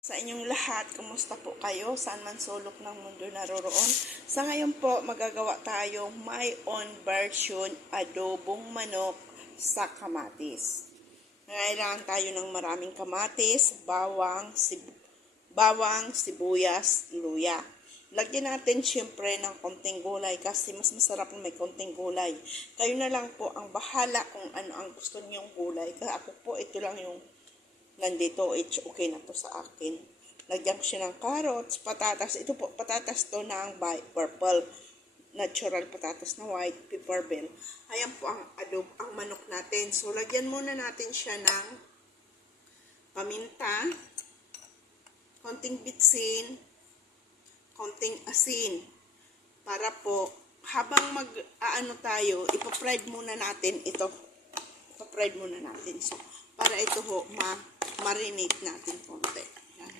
Sa inyong lahat, kumusta po kayo? Saan man sulok ng mundo naroroon? Sa ngayon po, magagawa tayo my own version adobong manok sa kamatis. Ngailangan tayo ng maraming kamatis, bawang, sibuyas, luya. Lagyan natin syempre ng konting gulay kasi mas masarap na may konting gulay. Kayo na lang po ang bahala kung ano ang gusto niyong gulay. Kaya ako po, ito lang yung nandito, it's okay na to sa akin. Lagyan ko siya ng carrots, patatas. Ito po, patatas to ng purple. Natural patatas na white, pepper bell. Ayan po ang ang manok natin. So, lagyan muna natin siya ng paminta, konting bitsin, konting asin. Para po, habang mag-aano tayo, ipa-fried muna natin ito. Ipa-fried muna natin. So, para ito ho, marinate natin konti. Yan.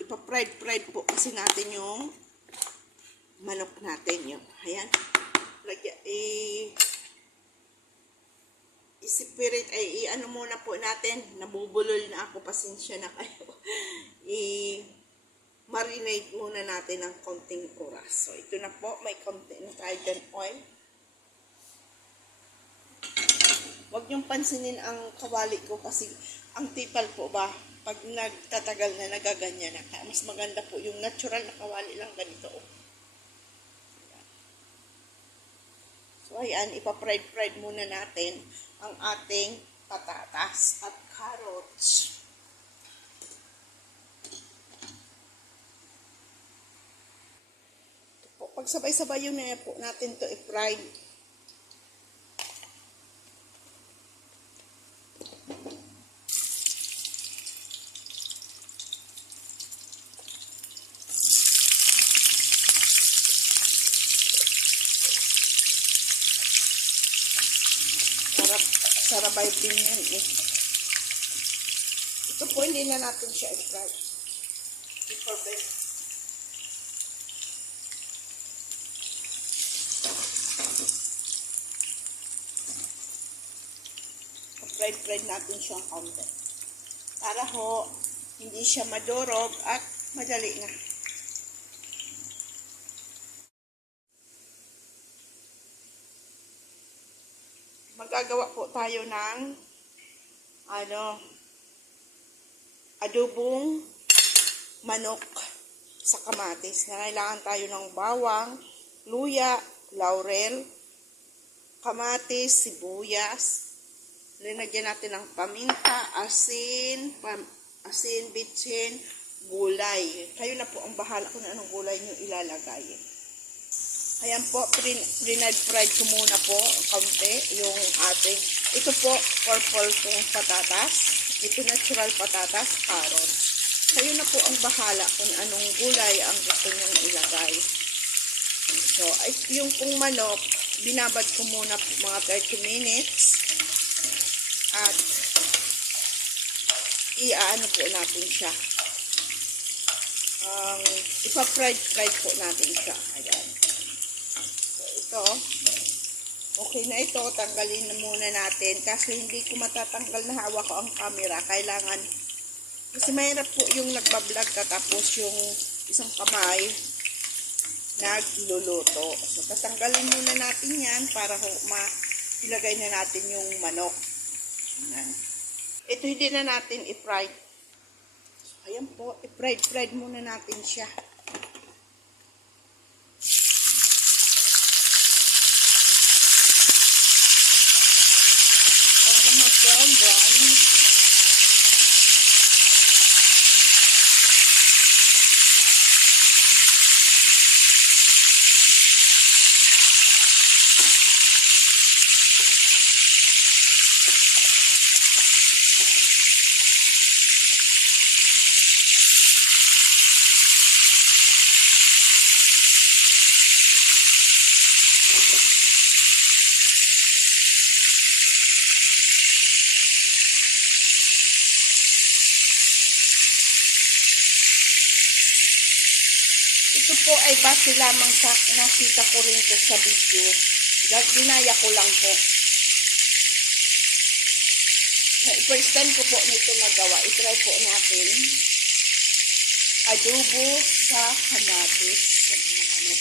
Ipa-fried po kasi natin yung manok natin. Yung, ayan. Lagyan, i-separate, i-ano muna po natin. Nabubulol na ako, pasensya na kayo. I-marinate muna natin ng konting oras. So, ito na po, may konti na tayo dyan oil. Huwag niyong pansinin ang kawali ko kasi ang tipal po ba, pag nagtatagal na nagaganyan na, kaya mas maganda po yung natural na kawali lang ganito. So ayan, ipa-fried muna natin ang ating patatas at carrots. Pag sabay-sabay yun na po natin to i-fried. Sarabay din yan eh. Ito po, hindi na natin siya i-fry. I-perfect. Fried natin siyang konti. Para ho, hindi siya madurog at madali na. Magagawa po tayo ng adobong manok sa kamatis. Kailangan tayo ng bawang, luya, laurel, kamatis, sibuyas. Linagyan natin ng paminta, asin, bitsin, gulay. Kayo na po ang bahala kung anong gulay nyo ilalagay. Ayan po, fried ko muna po kaunti yung ating, ito po, purple pong patatas, ito natural patatas, carrots. Kayo na po ang bahala kung anong gulay ang gusto nyong ilagay. So, yung pong manok, binabad ko muna po mga 30 minutes. At, iaano po natin siya. Ipa-fried po natin siya. Ayan. Okay na ito, tanggalin na muna natin kasi hindi ko matatanggal na hawak ko ang camera. Kailangan, kasi mahirap po yung nagbablog tapos yung isang kamay nagluluto. So, tatanggalin muna natin yan para ilagay na natin yung manok. Ayan. Ito hindi na natin i-fried. So, ayan po, i-fried muna natin siya. Brown. Ito po ay base lamang sa nakita ko rin to sa video. Ginaya ko lang po. First time ko po nito magawa. I-try po natin. Adobo sa kamatis. Ano.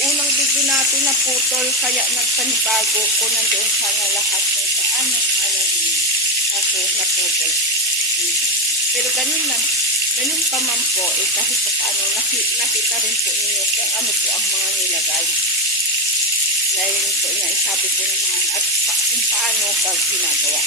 Unang video natin na putol, kaya nagpanibago ko nandoon sana lahat ng paano ako naputol. Pero ganun lang, ganun pa man po, kahit pa paano, nakita rin po ninyo kung ano po ang mga nilagay. Dahil po na isabi ko naman at kung paano pag ginagawa.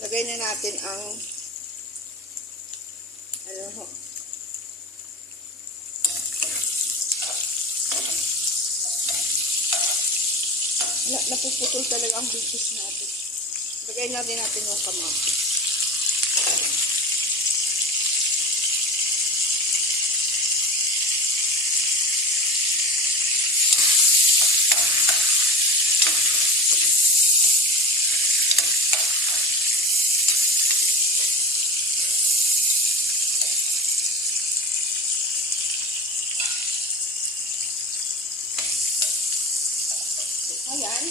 Lagay na natin ang napuputol talaga ang bigis natin. Lagay na rin natin yung kamatis. Ayan.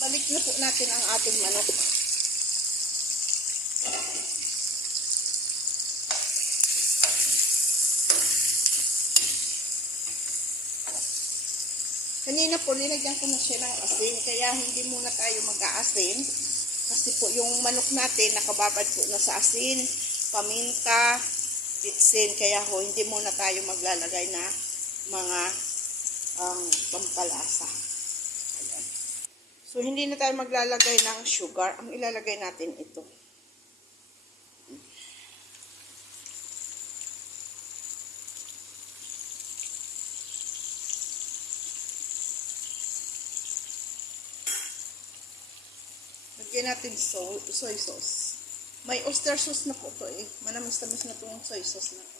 Balik na po natin ang ating manok. Kanina po, nilagyan ko na siya ng asin, kaya hindi muna tayo mag-aasin. Kasi po, yung manok natin, nakababad po na sa asin, paminta, bitsin, kaya ho, hindi muna tayo maglalagay na mga pampalasa. Ayan. So, hindi na tayo maglalagay ng sugar. Ang ilalagay natin ito. Lagyan natin soy sauce. May oyster sauce na po ito eh. Manamis-tamis na itong soy sauce na ito.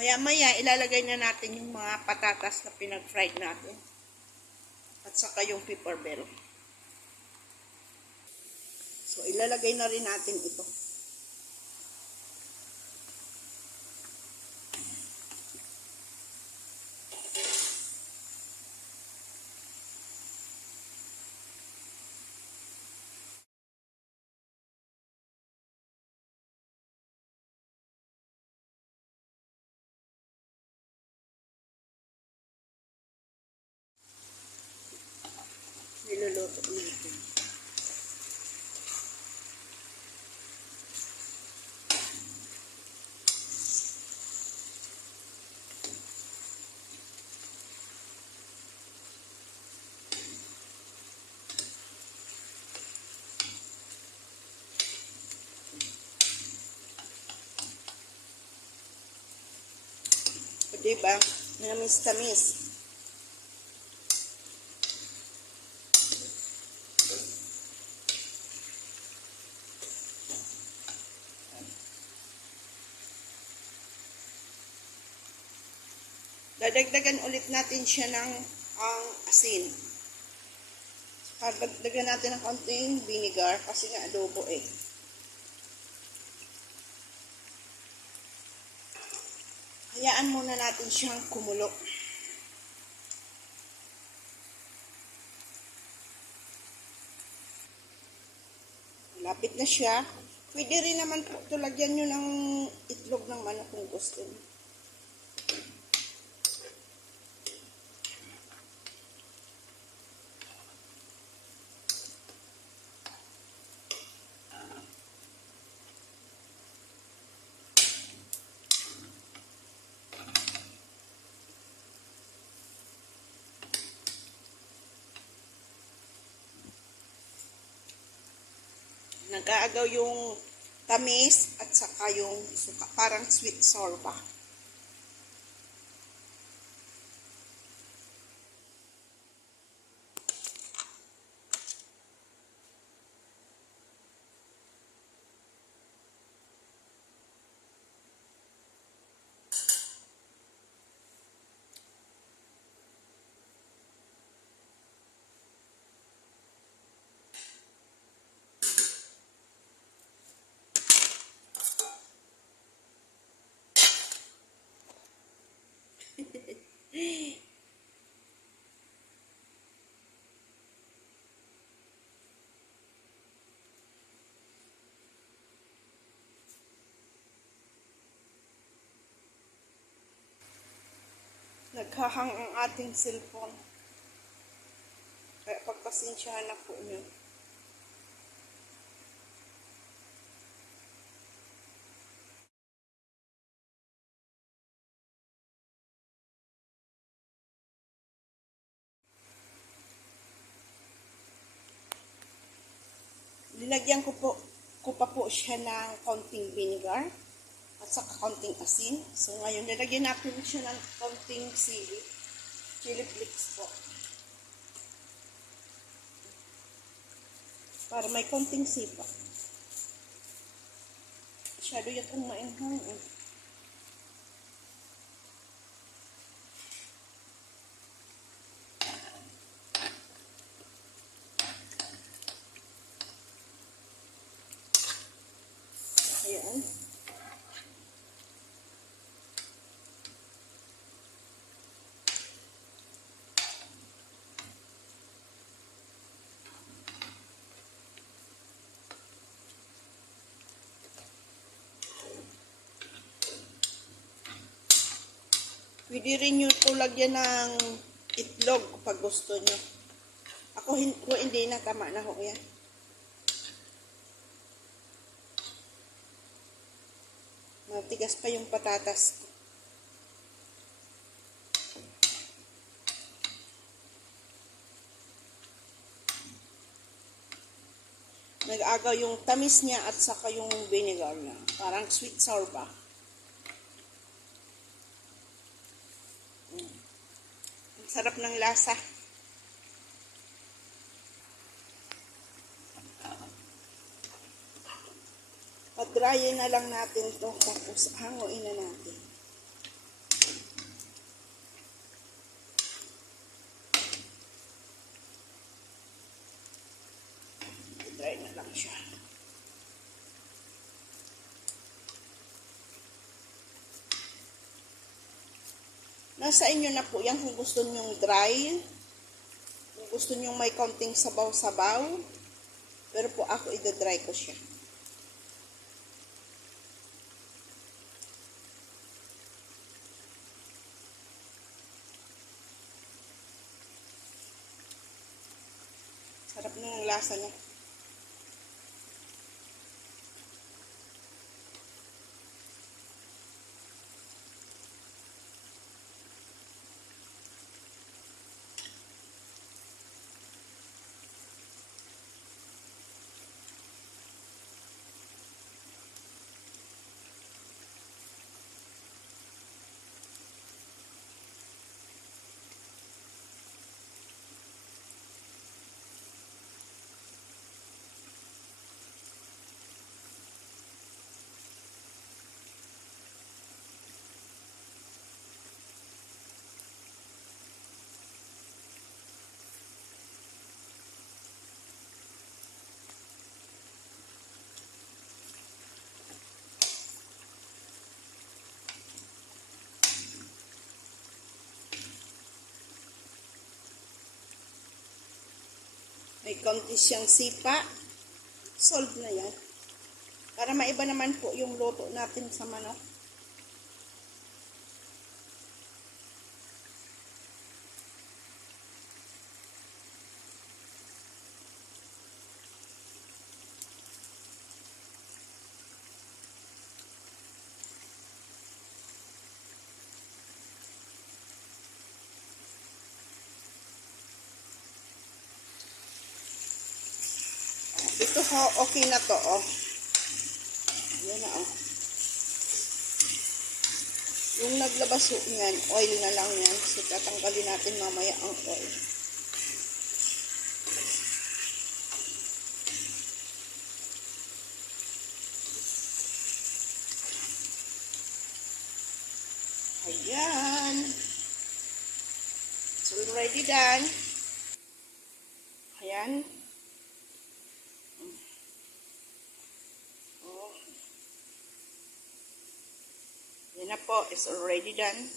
Maya-maya, ilalagay na natin yung mga patatas na pinag-fried natin. At saka yung pepper bell. So, ilalagay na rin natin ito. Niluluto natin. O diba? Namis-tamis. Dadagdagan ulit natin siya ng asin. Dagdagan natin ng konting vinegar kasi nga adobo eh. Hayaan muna natin siyang kumulo. Lapit na siya. Pwede rin naman po ito lagyan nyo ng itlog ng manok kung gusto nyo. Nag-aagaw yung tamis at saka yung suka. Parang sweet sour ba. Naghahang ang ating cellphone. Kaya pagpasensyahan na po niyo. Linagyan ko pa po siya ng konting vinegar at saka konting asin. So ngayon, nilagyan natin siya ng konting chili flakes po. Para may konting sipa. Masyado yatong mainghang eh. Ayan. Pwede rin nyo ito lagyan ng itlog pag gusto nyo. Ako hindi na, tama na ho yan. Matigas pa yung patatas ko. Nag-agaw yung tamis niya at saka yung vinegar niya. Parang sweet sour ba? Ang sarap ng lasa. Pag-dryin na lang natin to, tapos hanguin na natin. Dry na lang siya. Nasa inyo na po yan kung gusto nyong dry, kung gusto nyong may konting sabaw-sabaw, pero po ako ida-dry ko siya. Sarap na ng lasa niya. May konti siyang sipa. Solve na yan. Para maiba naman po yung luto natin sa manok. Ito ho, okay na to, oh. Yan na, oh. Yung naglabas ho yan, oil na lang yan. So, tatanggalin natin mamaya ang oil. Ayan. It's already done. Ayan. Oh. Yan na po. It's already done.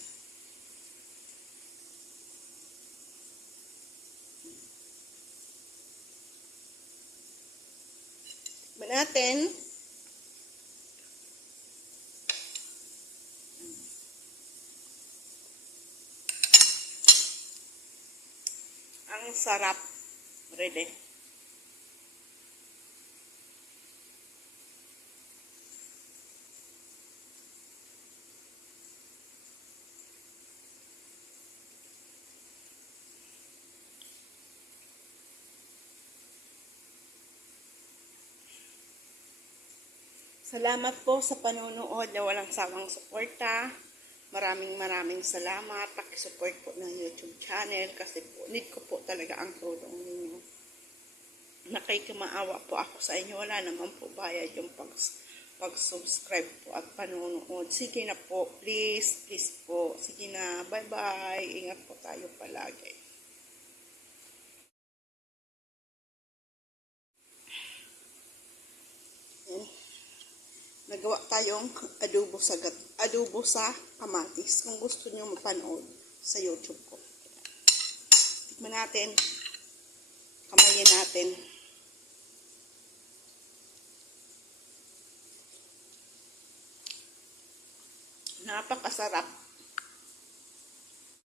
Tikman natin. Ang sarap. Ready. Salamat po sa panonood na walang sawang suporta. Maraming salamat. Paki-support po ng YouTube channel kasi po need ko po talaga ang tulong ninyo. Nakikimaawa po ako sa inyo. Wala naman po bayad yung pag-subscribe po at panonood. Sige na po. Please po. Sige na. Bye-bye. Ingat po tayo palagi. Nagawa tayong adobo sa kamatis. Kung gusto niyo mapanood sa YouTube ko. Tikman natin. Kamayin natin. Napakasarap.